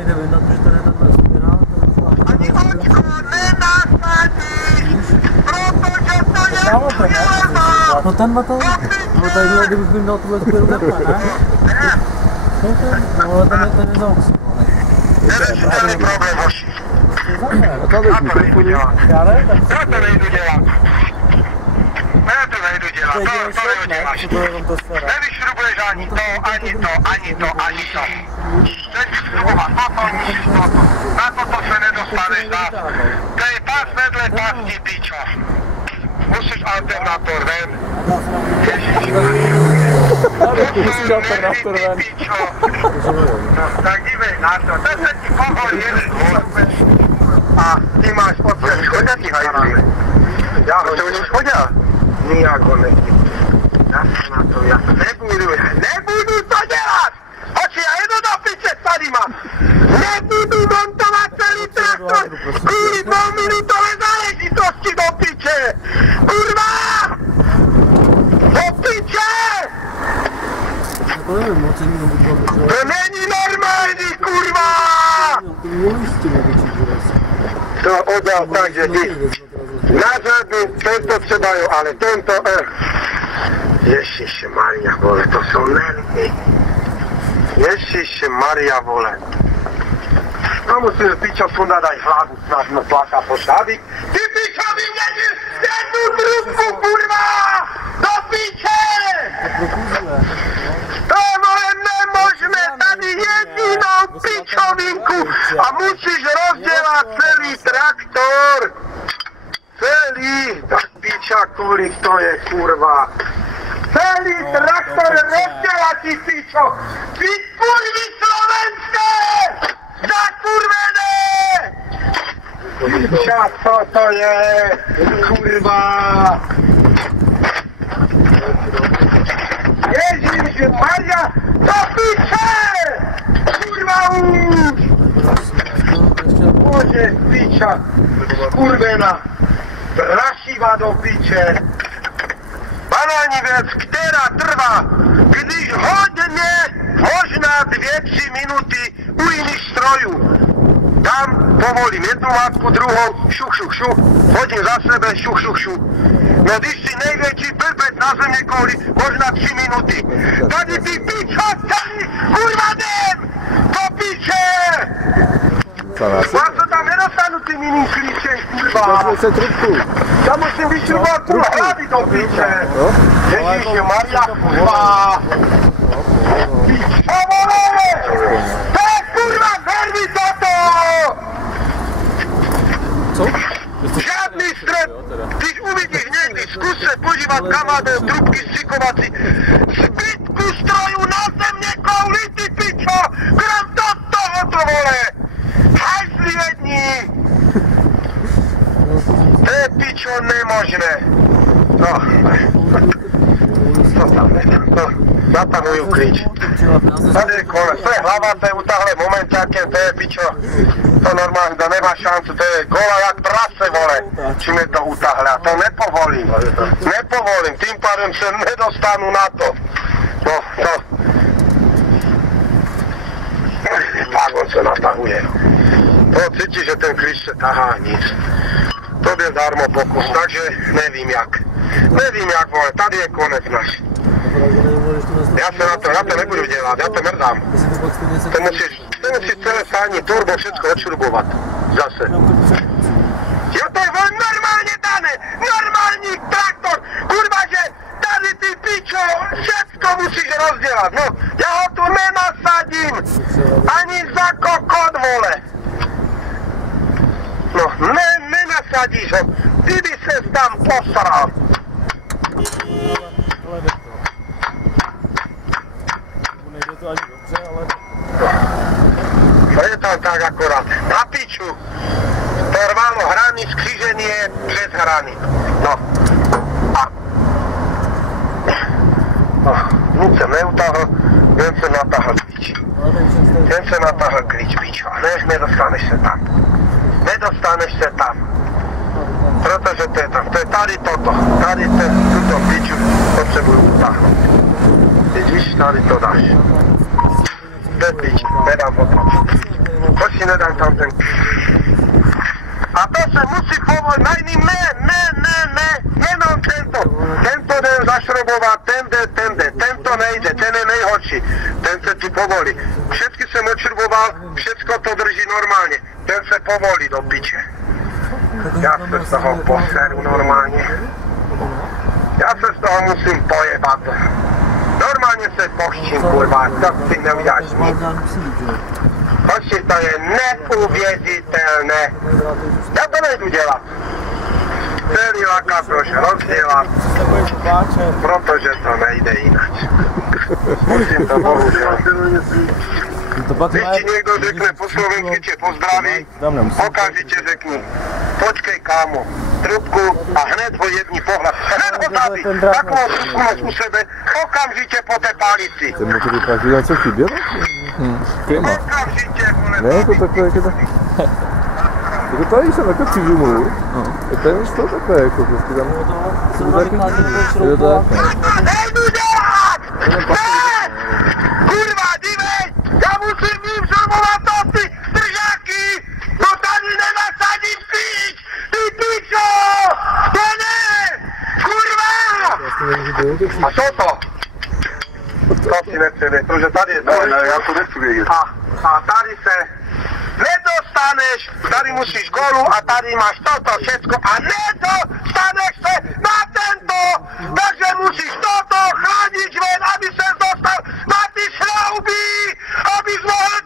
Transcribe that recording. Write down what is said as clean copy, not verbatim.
nejde vyndat, protože tady je takhle sběrá. Ani očko nenasadíš, protože to je uděleno. No ten to. No tady kdybych bych dal tuhle sběru takhle, ne? Ne. No ale ten je zaoxidovaný. Neřešitelný problém, hoši. Já to nejdu dělat. Já ne? Já to nejdu dělat. Já to nejdu dělat, to neuděláš. Nevyšrubuješ ani to, ani to, ani to, ani to. Chceš vyšrubovat toto, musíš toto. Na toto se nedostaneš zás. To je pás vedle pasti, pičo. Musíš alternátor ven. Musíš alternátor ven. Pičo. No, tak dívej na to. To se ti pohol jeden a ty máš pocit, škoda ti hajzli. Já ho to už chodil. Nijak ho nechci. Já se na to, já to nebudu to dělat! Hoči, já jedu do piče tady mám! Nebudu montovat celý traktor kvůli 2minutové záležitosti do piče! Kurva! Do piče! To není normální, kurva! To oddal tak, že ty na řadu, tento třeba jo, ale tento Ježiši Maria, vole, to jsou nervy. Ježiši Maria, vole. No musím pičo sundat aj hlavu, snad no plaká pošády. Ty pičo vyměnil jednu trubku, kurva! Do piče! To je nemožné, tady jedinou pičovinku a musíš rozdělat celý traktor. Celý, tak piča, kolik to je, kurva. Celý traktor rozdělat, ty pičo. Ty kurvy slovenské! Zakurvené! Piča, co to je, kurva. Ježiši Maria, do piče! Kurva už! Bože, piča, skurvená. Rašiva do piče. Banální věc, která trvá, když hodně, možná 2-3 minuty u jiných strojů. Tam povolím jednu matku, druhou, šuch, šuch, šuch, hodím za sebe, šuch, šuch, šuch. No když si největší blbec na země kouli, možná 3 minuty. Tady ty pičo, tady, kurva jdem, do piče! Mám to tam nedostanu ty mini klíče, kurva. Já musím vyšrubovat půl hlavy do piče. Ježiši Maria, kurva. Pičo, vole! To je kurva, vervi toto! Co? Žádný střed. Když uvidíš někdy, zkus se podívat kamadou, trubky střikovací. Zbytku strojů na země kouli, ty pičo! Krom do tohoto, vole! Hajzli jedni! To je pičo nemožné. No. Co tam je? No. Zatahuju klíč. Tady je konec. To je hlava, to je utahle momentákem, to je pičo. To normálně, to nemá šancu, to je gola jak prase, vole. Čím je to utahle, a to nepovolím. Nepovolím, tím pádem se nedostanu na to. No, to. Tak on se natahuje. To cítí, že ten klíč se tahá, nic. To byl darmo pokus, takže nevím jak. Nevím jak, vole, tady je konec náš. Já se na to nebudu dělat, já to mrdám. To musíš celé sání, turbo, všechno odšrubovat. Zase. Jo, to je normálně dané, normální traktor, kurva, že tady ty pičo, všechno musíš rozdělat, no, já ho tu nenasadím, ani za kokot, vole. No, nenasadíš ho, ty by ses tam posral. To je tam tak akorát, na piču. To rváno hrany, skřížení je přes hrany. No. A. No, nic jsem neutáhl, jen jsem natáhl klíč. Jen jsem natáhl klíč, pičo. Nedostaneš se tam. Nedostaneš se tam. Protože to je tam, to je tady toto. Tady tuto piču potřebuju utáhnout. Vidíš, tady to dáš. To je pič, nedám potom. To si nedám tam ten. A to sa musí povoliť na iným, nemám tento. Tento den zašrobovať, tento nejde, ten je nejhorší. Ten sa ti povolí. Všetky som odšruboval, všetko to drží normálne. Ten sa povolí do piče. Ja sa z toho poseru normálne. Ja sa z toho musím pojebať. Normálne sa poštím, kurva, to si neuděláš nic. Hoši, to je neuvěřitelné. Já to nejdu dělat. Celý laka trošku rozdělat, protože to nejde jinak. Musím to bohužel. Když ti někdo řekne po slovensky tě pozdraví, okamžitě řekni, počkej kámo, trubku a hned ho jedni pohled. Hned ho zabij, takovou zkušenost u sebe, okamžitě po té pálici. Ten může vypadat něco chybělo? Klima. Okamžitě, Ne, jako takové, jako tady jsem jako přijmu. Tady už to takové, jako prostě tam se to taky je to tak. Nejdu dělat! Ne! Kurva, dívej! Já musím jim žalmovat to ty stržáky! To tady nenasadí píč! Ty píčo! To ne! Kurva! A co to? To si nechce vědět, protože tady je to. Ne, já to nechci vědět. A tady se nedostaneš, tady musíš golu a tady máš toto všecko a nedostaneš se na tento, takže musíš toto chránit ven, aby se dostal na ty šrouby, abys mohl